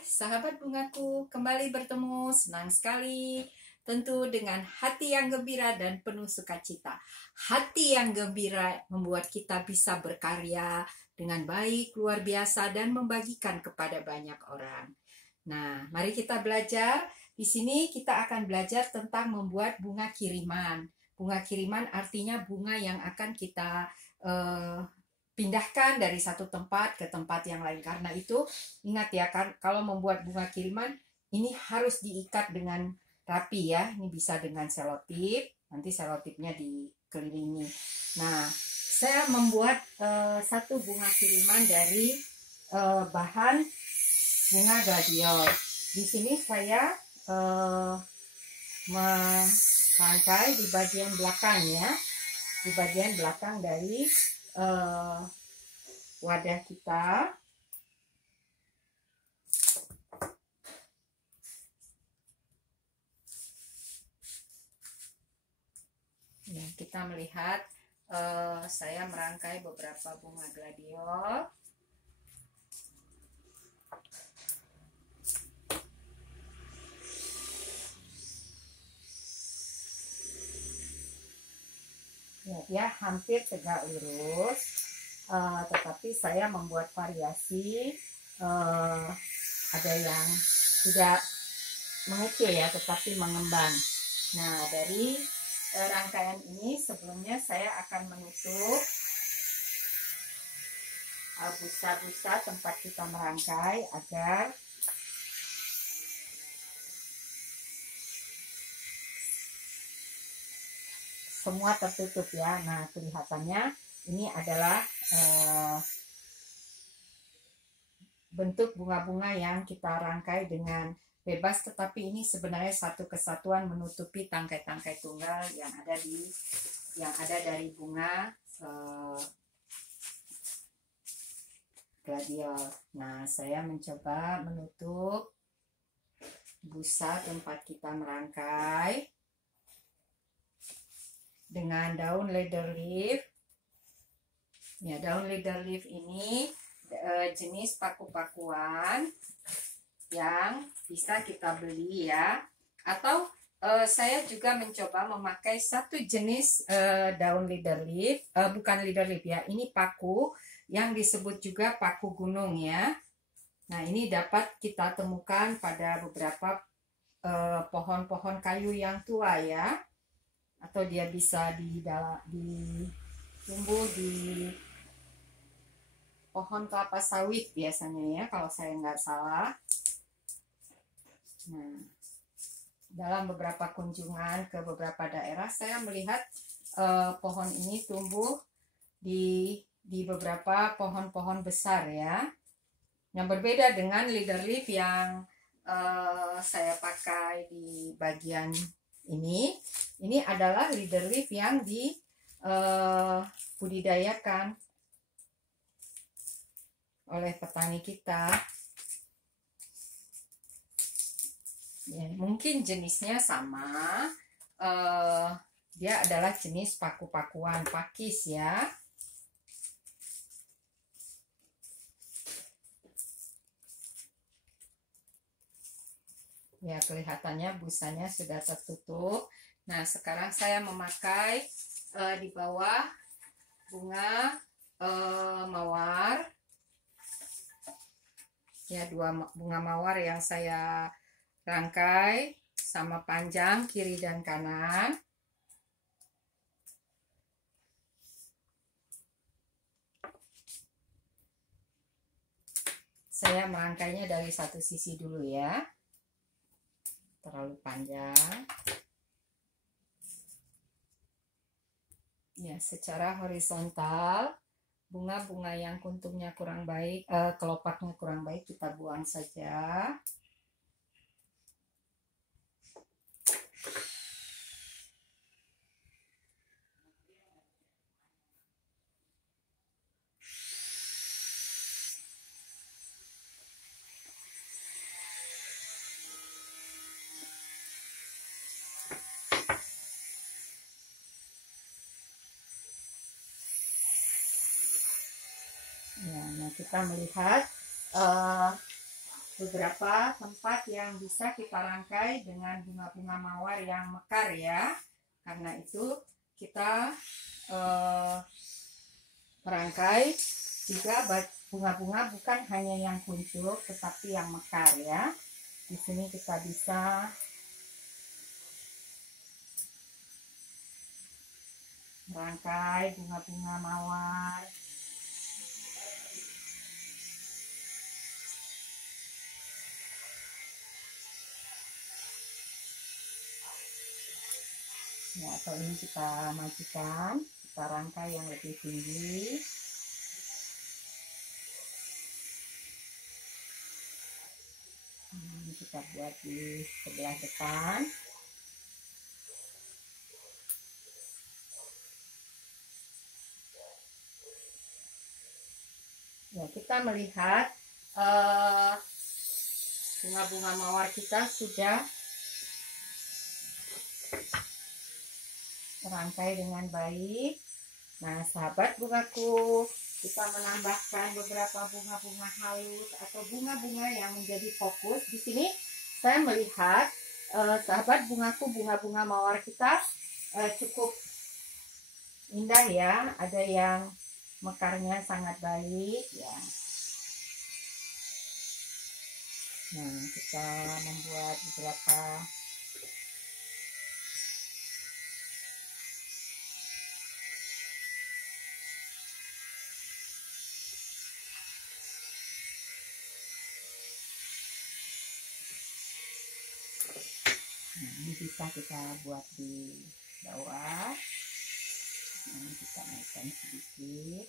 Hai sahabat bungaku, kembali bertemu, senang sekali. Tentu dengan hati yang gembira dan penuh sukacita. Hati yang gembira membuat kita bisa berkarya dengan baik, luar biasa, dan membagikan kepada banyak orang. Nah, mari kita belajar. Di sini kita akan belajar tentang membuat bunga kiriman. Bunga kiriman artinya bunga yang akan kita pindahkan dari satu tempat ke tempat yang lain. Karena itu ingat ya, kan kalau membuat bunga kiriman ini harus diikat dengan rapi ya. Ini bisa dengan selotip, nanti selotipnya dikelilingi. Nah, saya membuat satu bunga kiriman dari bahan bunga gladiolus. Di sini saya merangkai di bagian belakang ya, di bagian belakang dari wadah kita. Ya, kita melihat saya merangkai beberapa bunga gladiolus. Ya, dia hampir tegak lurus, tetapi saya membuat variasi. Ada yang tidak mengecil ya, tetapi mengembang. Nah, dari rangkaian ini sebelumnya saya akan menutup busa-busa tempat kita merangkai agar semua tertutup ya. Nah, kelihatannya ini adalah bentuk bunga-bunga yang kita rangkai dengan bebas, tetapi ini sebenarnya satu kesatuan menutupi tangkai-tangkai tunggal yang ada dari bunga gladiolus. Nah, saya mencoba menutup busa tempat kita merangkai dengan daun leather leaf. Ya, daun leather leaf ini jenis paku-pakuan yang bisa kita beli ya. Atau saya juga mencoba memakai satu jenis daun leather leaf, bukan leather leaf ya, ini paku yang disebut juga paku gunung ya. Nah, ini dapat kita temukan pada beberapa pohon-pohon kayu yang tua ya. Atau dia bisa tumbuh di pohon kelapa sawit biasanya ya, kalau saya nggak salah. Nah, dalam beberapa kunjungan ke beberapa daerah, saya melihat pohon ini tumbuh di beberapa pohon-pohon besar ya. Yang berbeda dengan leather leaf yang saya pakai di bagian ini adalah leather leaf yang dibudidayakan oleh petani kita. Ya, mungkin jenisnya sama. Dia adalah jenis paku-pakuan pakis ya. Ya, kelihatannya busanya sudah tertutup. Nah, sekarang saya memakai di bawah bunga mawar. Ya, dua bunga mawar yang saya rangkai sama panjang kiri dan kanan. Saya merangkainya dari satu sisi dulu ya. Terlalu panjang. Ya, secara horizontal. Bunga-bunga yang kuntumnya kurang baik, kelopaknya kurang baik, kita buang saja. Ya, nah kita melihat beberapa tempat yang bisa kita rangkai dengan bunga-bunga mawar yang mekar ya. Karena itu kita merangkai juga bunga-bunga bukan hanya yang kuncup tetapi yang mekar ya. Di sini kita bisa merangkai bunga-bunga mawar. Ya, atau ini kita majukan, kita rangkai yang lebih tinggi. Ini kita buat di sebelah depan. Ya, kita melihat bunga-bunga mawar kita sudah terangkai dengan baik. Nah, sahabat bungaku, kita menambahkan beberapa bunga-bunga halus atau bunga-bunga yang menjadi fokus. Di sini saya melihat sahabat bungaku, bunga-bunga mawar kita cukup indah ya. Ada yang mekarnya sangat baik ya. Nah, kita membuat beberapa ini bisa kita buat di bawah. Nah, kita naikkan sedikit.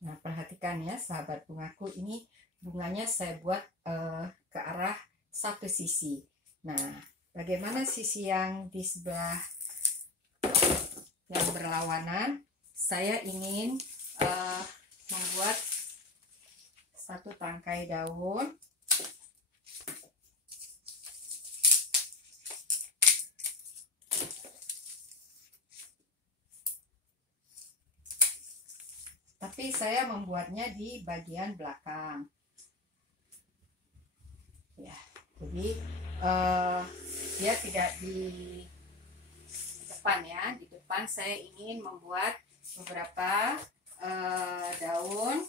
Nah, perhatikan ya sahabat bungaku, ini bunganya saya buat ke arah satu sisi. Nah, bagaimana sisi yang di sebelah yang berlawanan? Saya ingin membuat satu tangkai daun. Tapi saya membuatnya di bagian belakang. Ya, jadi dia tidak di depan ya. Di depan saya ingin membuat beberapa daun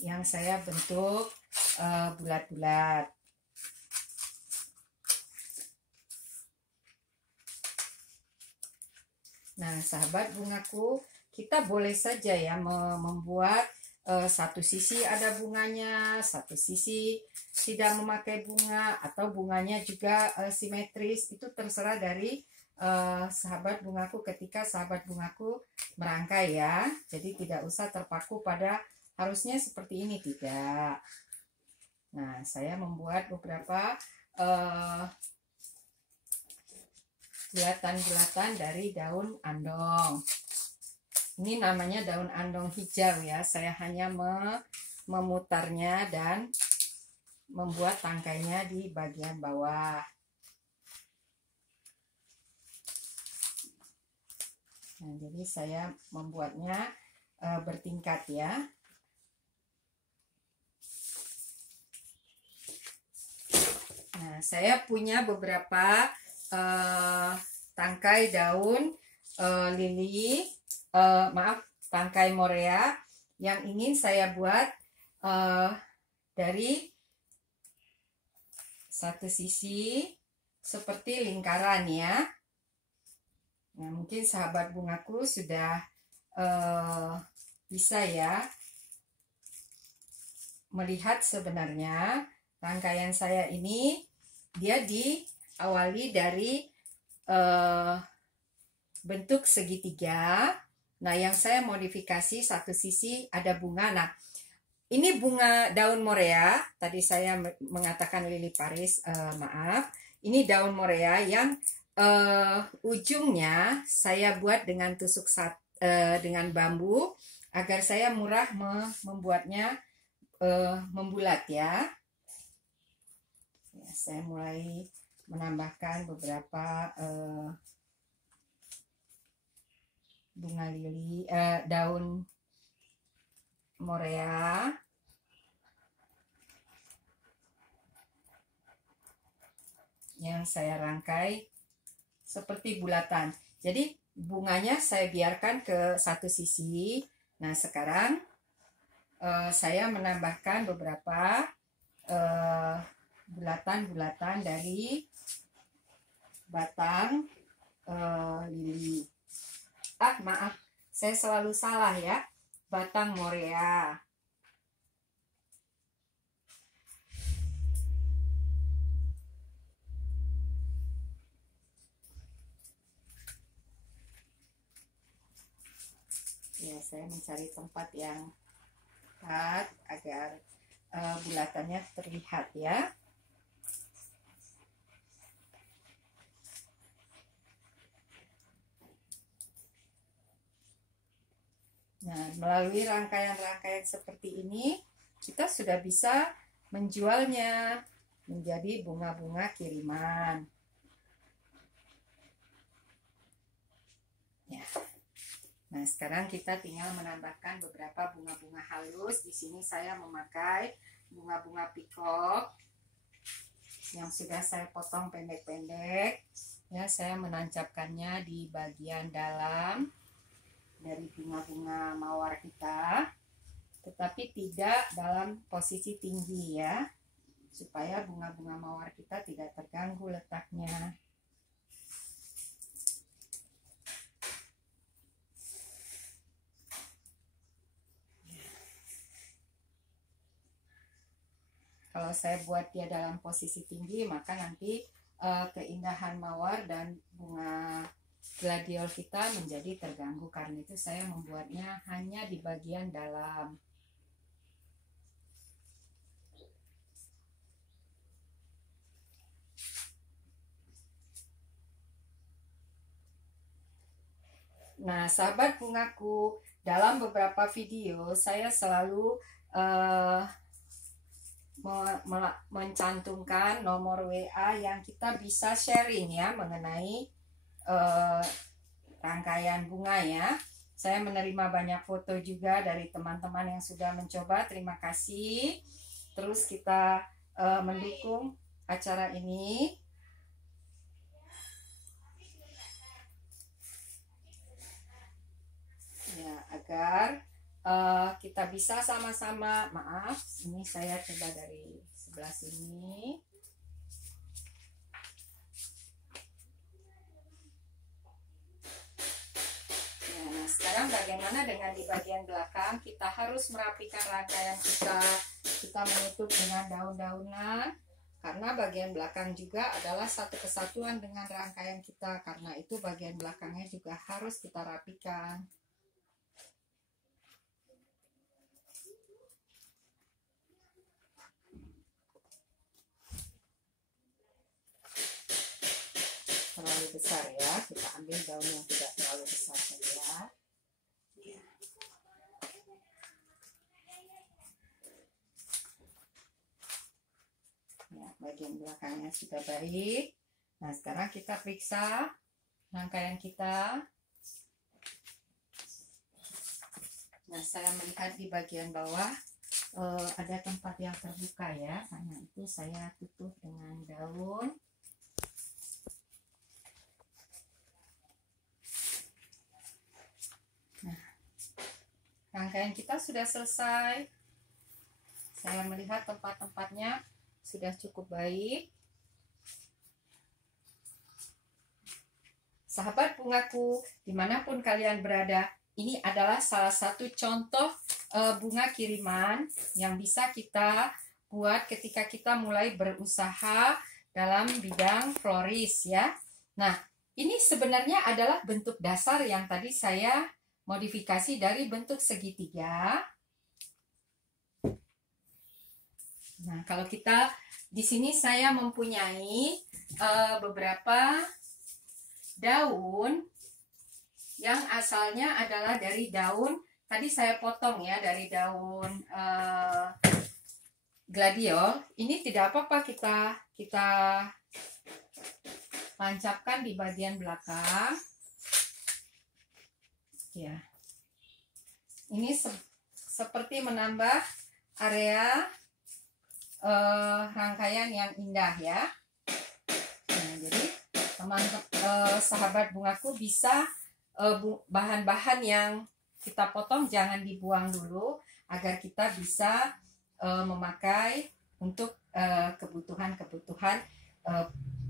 yang saya bentuk bulat-bulat. Nah, sahabat bungaku, kita boleh saja ya membuat satu sisi ada bunganya, satu sisi tidak memakai bunga, atau bunganya juga simetris. Itu terserah dari sahabat bungaku ketika sahabat bungaku merangkai ya. Jadi tidak usah terpaku pada harusnya seperti ini, tidak. Nah, saya membuat beberapa bulatan-bulatan dari daun andong. Ini namanya daun andong hijau ya. Saya hanya memutarnya dan membuat tangkainya di bagian bawah. Nah, jadi saya membuatnya bertingkat ya. Nah, saya punya beberapa tangkai daun lili, tangkai morea yang ingin saya buat dari satu sisi seperti lingkaran ya. Nah, mungkin sahabat bungaku sudah bisa ya melihat sebenarnya rangkaian saya ini dia diawali dari bentuk segitiga. Nah, yang saya modifikasi satu sisi ada bunga. Nah, ini bunga daun morea. Tadi saya mengatakan lili Paris, maaf. Ini daun morea yang ujungnya saya buat dengan tusuk dengan bambu agar saya murah membuatnya membulat ya. Saya mulai menambahkan beberapa bunga lili, daun morea. Yang saya rangkai seperti bulatan. Jadi bunganya saya biarkan ke satu sisi. Nah sekarang saya menambahkan beberapa bulatan-bulatan dari batang lili. Maaf, saya selalu salah ya. Batang morea. Ya, saya mencari tempat yang tepat agar bulatannya terlihat ya. Nah, melalui rangkaian-rangkaian seperti ini, kita sudah bisa menjualnya menjadi bunga-bunga kiriman. Ya. Nah, sekarang kita tinggal menambahkan beberapa bunga-bunga halus. Di sini saya memakai bunga-bunga peacock yang sudah saya potong pendek-pendek. Ya, saya menancapkannya di bagian dalam dari bunga-bunga mawar kita, tetapi tidak dalam posisi tinggi ya, supaya bunga-bunga mawar kita tidak terganggu letaknya. Kalau saya buat dia dalam posisi tinggi, maka nanti keindahan mawar dan bunga gladiol kita menjadi terganggu. Karena itu saya membuatnya hanya di bagian dalam. Nah, sahabat bungaku, dalam beberapa video saya selalu mencantumkan nomor WA yang kita bisa sharing ya mengenai rangkaian bunga ya. Saya menerima banyak foto juga dari teman-teman yang sudah mencoba. Terima kasih. Terus kita mendukung acara ini. Ya, agar kita bisa sama-sama, maaf, ini saya coba dari sebelah sini. Nah, sekarang bagaimana dengan di bagian belakang? Kita harus merapikan rangkaian kita. Kita menutup dengan daun-daunan. Karena bagian belakang juga adalah satu kesatuan dengan rangkaian kita. Karena itu bagian belakangnya juga harus kita rapikan. Terlalu besar ya, kita ambil daun yang tidak terlalu besar saja. Ya, bagian belakangnya sudah baik. Nah, sekarang kita periksa rangkaian kita. Nah, saya melihat di bagian bawah ada tempat yang terbuka ya, karena itu saya tutup dengan daun. Nah, rangkaian kita sudah selesai. Saya melihat tempat-tempatnya sudah cukup baik. Sahabat bungaku, dimanapun kalian berada, ini adalah salah satu contoh bunga kiriman yang bisa kita buat ketika kita mulai berusaha dalam bidang floris ya. Nah, ini sebenarnya adalah bentuk dasar yang tadi saya modifikasi dari bentuk segitiga. kalau kita di sini saya mempunyai beberapa daun yang asalnya adalah dari daun, tadi saya potong ya, dari daun gladiol. Ini tidak apa-apa kita tancapkan di bagian belakang. Ya. Ini seperti menambah area rangkaian yang indah ya. Nah, jadi sahabat bungaku bisa bahan-bahan yang kita potong jangan dibuang dulu agar kita bisa memakai untuk kebutuhan-kebutuhan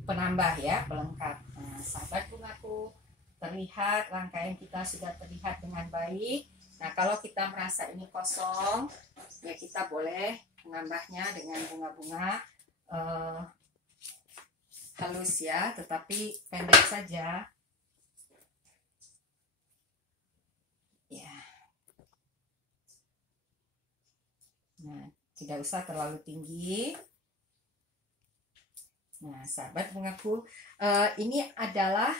penambah ya, pelengkap. Nah, sahabat bungaku, terlihat rangkaian kita sudah terlihat dengan baik. Nah, kalau kita merasa ini kosong, ya kita boleh menambahnya dengan bunga-bunga halus ya, tetapi pendek saja. Ya. Nah, tidak usah terlalu tinggi. Nah, sahabat bungaku, ini adalah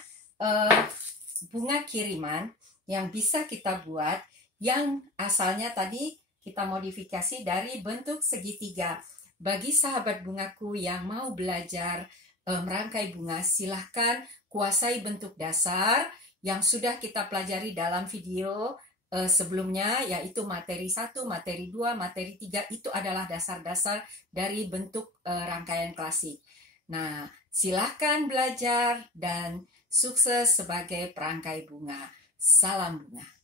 bunga kiriman yang bisa kita buat, yang asalnya tadi kita modifikasi dari bentuk segitiga. Bagi sahabat bungaku yang mau belajar merangkai bunga, silahkan kuasai bentuk dasar yang sudah kita pelajari dalam video sebelumnya, yaitu materi 1, materi 2, materi 3. Itu adalah dasar-dasar dari bentuk rangkaian klasik. Nah, silahkan belajar dan sukses sebagai perangkai bunga. Salam bunga.